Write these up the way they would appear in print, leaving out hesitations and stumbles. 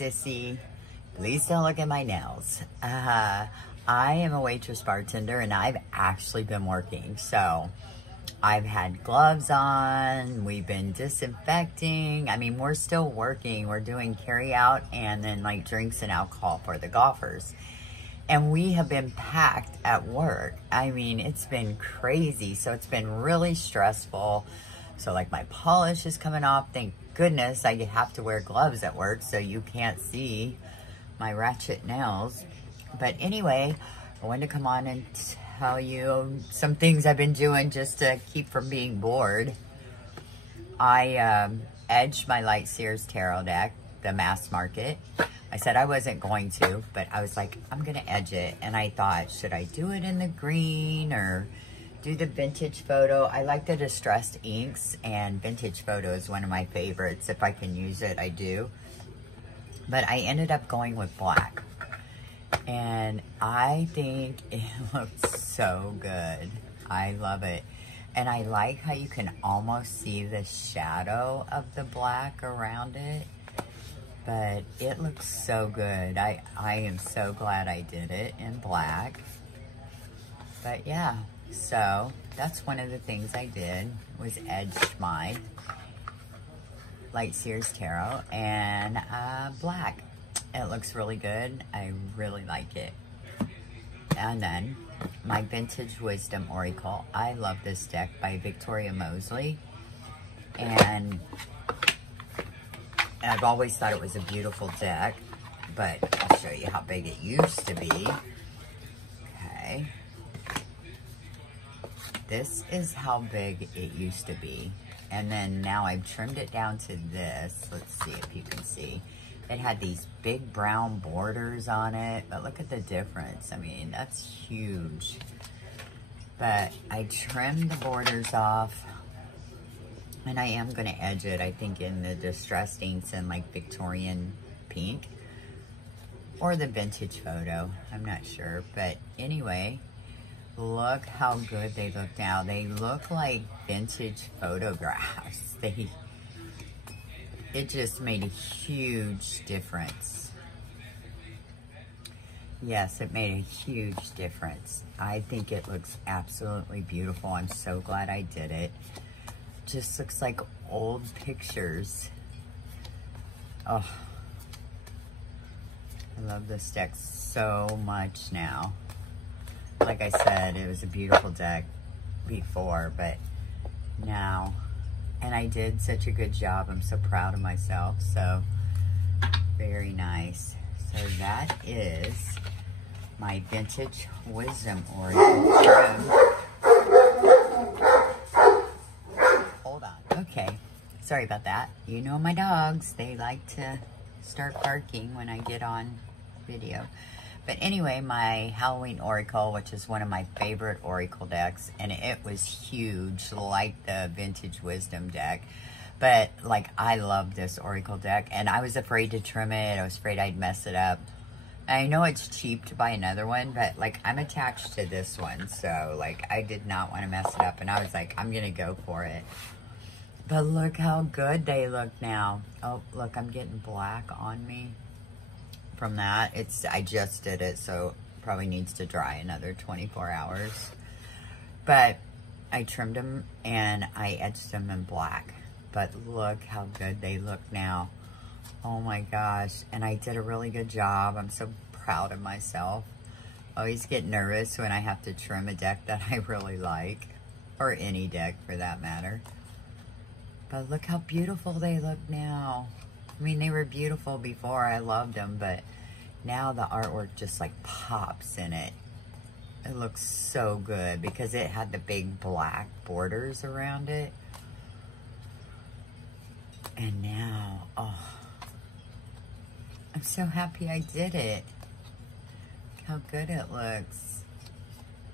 sissy. Please don't look at my nails. I am a waitress bartender, and I've actually been working. So I've had gloves on. We've been disinfecting. I mean, we're still working. We're doing carry out and then like drinks and alcohol for the golfers. And we have been packed at work. I mean, it's been crazy. So it's been really stressful. So like my polish is coming off. Thank goodness I have to wear gloves at work so you can't see my ratchet nails. But anyway, I wanted to come on and tell you some things I've been doing just to keep from being bored. I edged my Light Sears Tarot deck, the mass market. I said I wasn't going to, but I was like, I'm gonna edge it. And I thought, should I do it in the green or do the vintage photo? I like the distressed inks, and vintage photo is one of my favorites. If I can use it, I do. But I ended up going with black. And I think it looks so good. I love it. And I like how you can almost see the shadow of the black around it. But it looks so good. I am so glad I did it in black. But yeah, so that's one of the things I did, was edge my Light Sears Tarot and black. It looks really good. I really like it. And then my Vintage Wisdom Oracle. I love this deck by Victoria Mosley. And I've always thought it was a beautiful deck, but I'll show you how big it used to be. Okay. This is how big it used to be. And then now I've trimmed it down to this. Let's see if you can see. It had these big brown borders on it, but look at the difference. I mean, that's huge. But I trimmed the borders off, and I am gonna edge it, I think, in the distressed inks in like Victorian pink or the vintage photo. I'm not sure, but anyway, look how good they look now. They look like vintage photographs. It just made a huge difference. Yes, it made a huge difference. I think it looks absolutely beautiful. I'm so glad I did it. Just looks like old pictures. Oh, I love this deck so much now. Like I said, it was a beautiful deck before, but now, and I did such a good job. I'm so proud of myself. So very nice. So that is my Vintage Wisdom Oracle trim. Hold on. Okay. Sorry about that. You know my dogs. They like to start barking when I get on video. But anyway, my Halloween Oracle, which is one of my favorite Oracle decks, and it was huge, like the Vintage Wisdom deck. But, like, I love this Oracle deck, and I was afraid to trim it. I was afraid I'd mess it up. I know it's cheap to buy another one, but, like, I'm attached to this one, so, like, I did not want to mess it up, and I was like, I'm going to go for it. But look how good they look now. Oh, look, I'm getting black on me. From that, I just did it, so probably needs to dry another 24 hours. But I trimmed them and I edged them in black. But look how good they look now. Oh my gosh. And I did a really good job. I'm so proud of myself. I always get nervous when I have to trim a deck that I really like, or any deck for that matter. But look how beautiful they look now. I mean, they were beautiful before. I loved them, but now the artwork just like pops in it. It looks so good because it had the big black borders around it. And now, oh, I'm so happy I did it. Look how good it looks.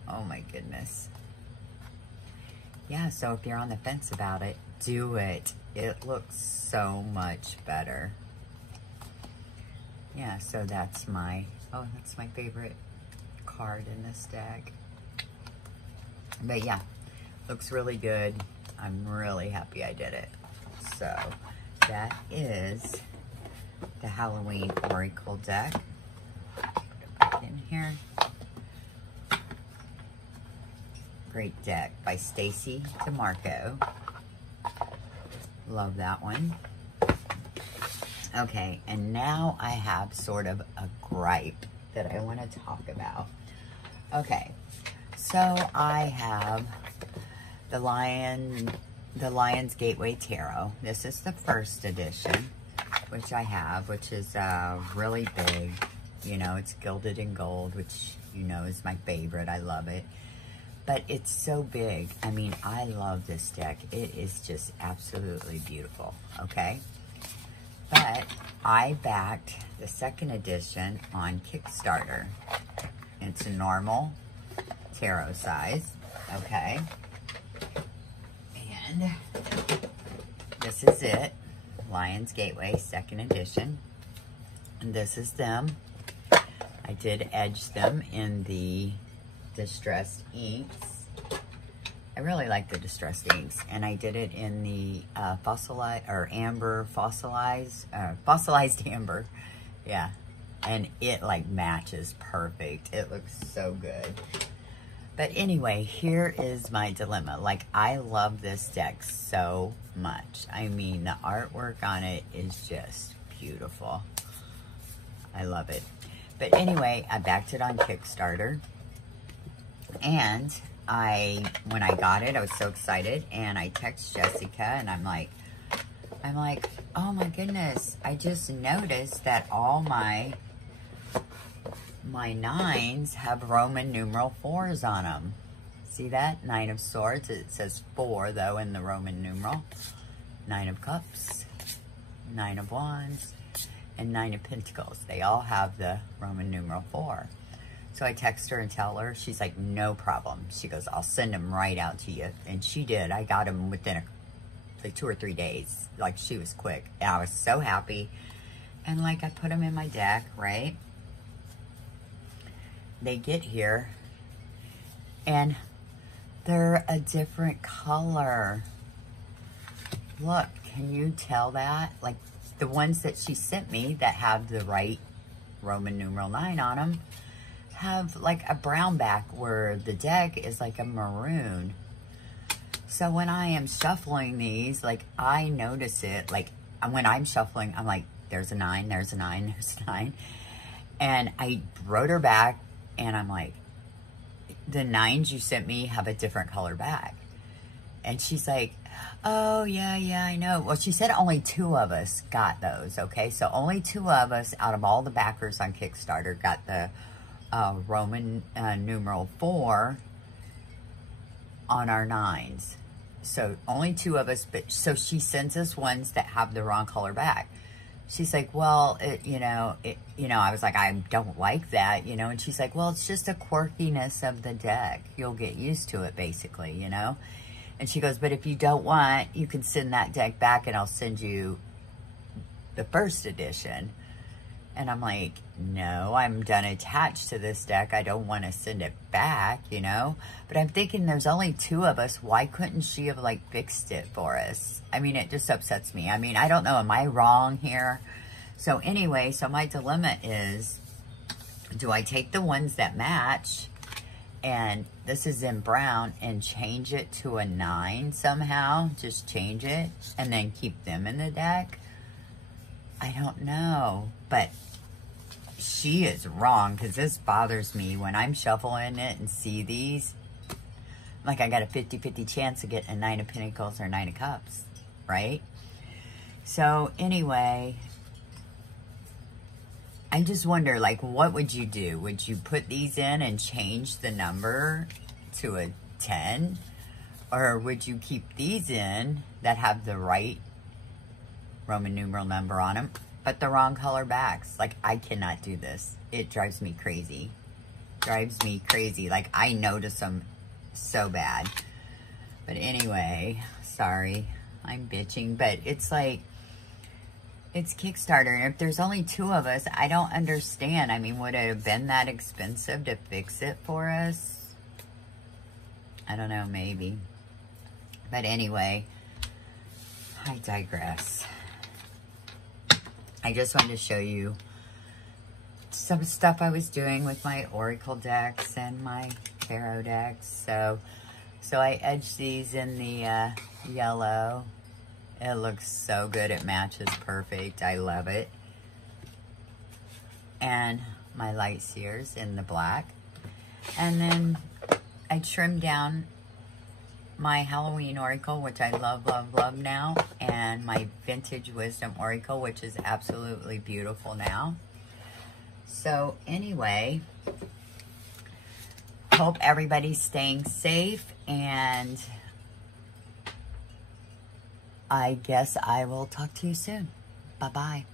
Oh my goodness. Yeah, so if you're on the fence about it, do it. It looks so much better. Yeah, so that's my favorite card in this deck. But yeah, looks really good. I'm really happy I did it. So that is the Halloween Oracle deck. Put it back in here. Great deck by Stacy DeMarco. Love that one. Okay, and now I have sort of a gripe that I want to talk about. Okay, so I have the Lion's Gateway Tarot. This is the first edition, which I have, which is really big. You know, it's gilded in gold, which you know is my favorite. I love it. But it's so big. I mean, I love this deck. It is just absolutely beautiful, okay? But I backed the second edition on Kickstarter. It's a normal tarot size, okay? And this is it, Lion's Gateway, second edition. And this is them. I did edge them in the distressed inks. I really like the distressed inks, and I did it in the fossilized amber. Yeah, and it like matches perfect. It looks so good. But anyway, here is my dilemma. Like, I love this deck so much. I mean, the artwork on it is just beautiful. I love it. But anyway, I backed it on Kickstarter. And when I got it, I was so excited, and I text Jessica, and I'm like, oh my goodness, I just noticed that all my nines have Roman numeral 4s on them. See that? 9 of Swords. It says 4, though, in the Roman numeral. 9 of Cups, 9 of Wands, and 9 of Pentacles. They all have the Roman numeral 4. So I text her and tell her. She's like, no problem. She goes, I'll send them right out to you. And she did. I got them within like 2 or 3 days. Like, she was quick. And I was so happy. And like, I put them in my deck, right? They get here, and they're a different color. Look, can you tell that? Like, the ones that she sent me that have the right Roman numeral 9 on them have like a brown back, where the deck is like a maroon. So when I am shuffling these, like, I notice it. Like, when I'm shuffling, I'm like, there's a 9, there's a 9, there's a 9. And I wrote her back, and I'm like, the 9s you sent me have a different color back. And she's like, oh, yeah, I know. Well, she said only 2 of us got those, okay? So only 2 of us out of all the backers on Kickstarter got the Roman numeral 4 on our 9s. So only 2 of us, but so she sends us ones that have the wrong color back. She's like, well, I was like, I don't like that, and she's like, well, it's just a quirkiness of the deck. You'll get used to it, basically, And she goes, but if you don't want, you can send that deck back, and I'll send you the first edition. And I'm like, no, I'm done attached to this deck. I don't want to send it back, But I'm thinking, there's only 2 of us. Why couldn't she have, like, fixed it for us? I mean, it just upsets me. I mean, I don't know. Am I wrong here? So anyway, so my dilemma is, do I take the ones that match, and this is in brown, and change it to a 9 somehow? Just change it and then keep them in the deck? I don't know. But she is wrong, because this bothers me when I'm shuffling it and see these. Like, I got a 50-50 chance of getting a 9 of Pentacles or 9 of Cups, right? So anyway, I just wonder, like, what would you do? Would you put these in and change the number to a 10? Or would you keep these in that have the right Roman numeral number on them, but the wrong color backs? Like, I cannot do this. It drives me crazy. Drives me crazy. Like, I notice them so bad. But anyway, sorry, I'm bitching. But it's like, it's Kickstarter. And if there's only 2 of us, I don't understand. I mean, would it have been that expensive to fix it for us? I don't know, maybe. But anyway, I digress. I just wanted to show you some stuff I was doing with my Oracle decks and my Tarot decks. So I edged these in the yellow. It looks so good. It matches perfect. I love it. And my light seers in the black. And then I trimmed down my Halloween Oracle, which I love, love, love now. And my Vintage Wisdom Oracle, which is absolutely beautiful now. So anyway, hope everybody's staying safe, and I guess I will talk to you soon. Bye-bye.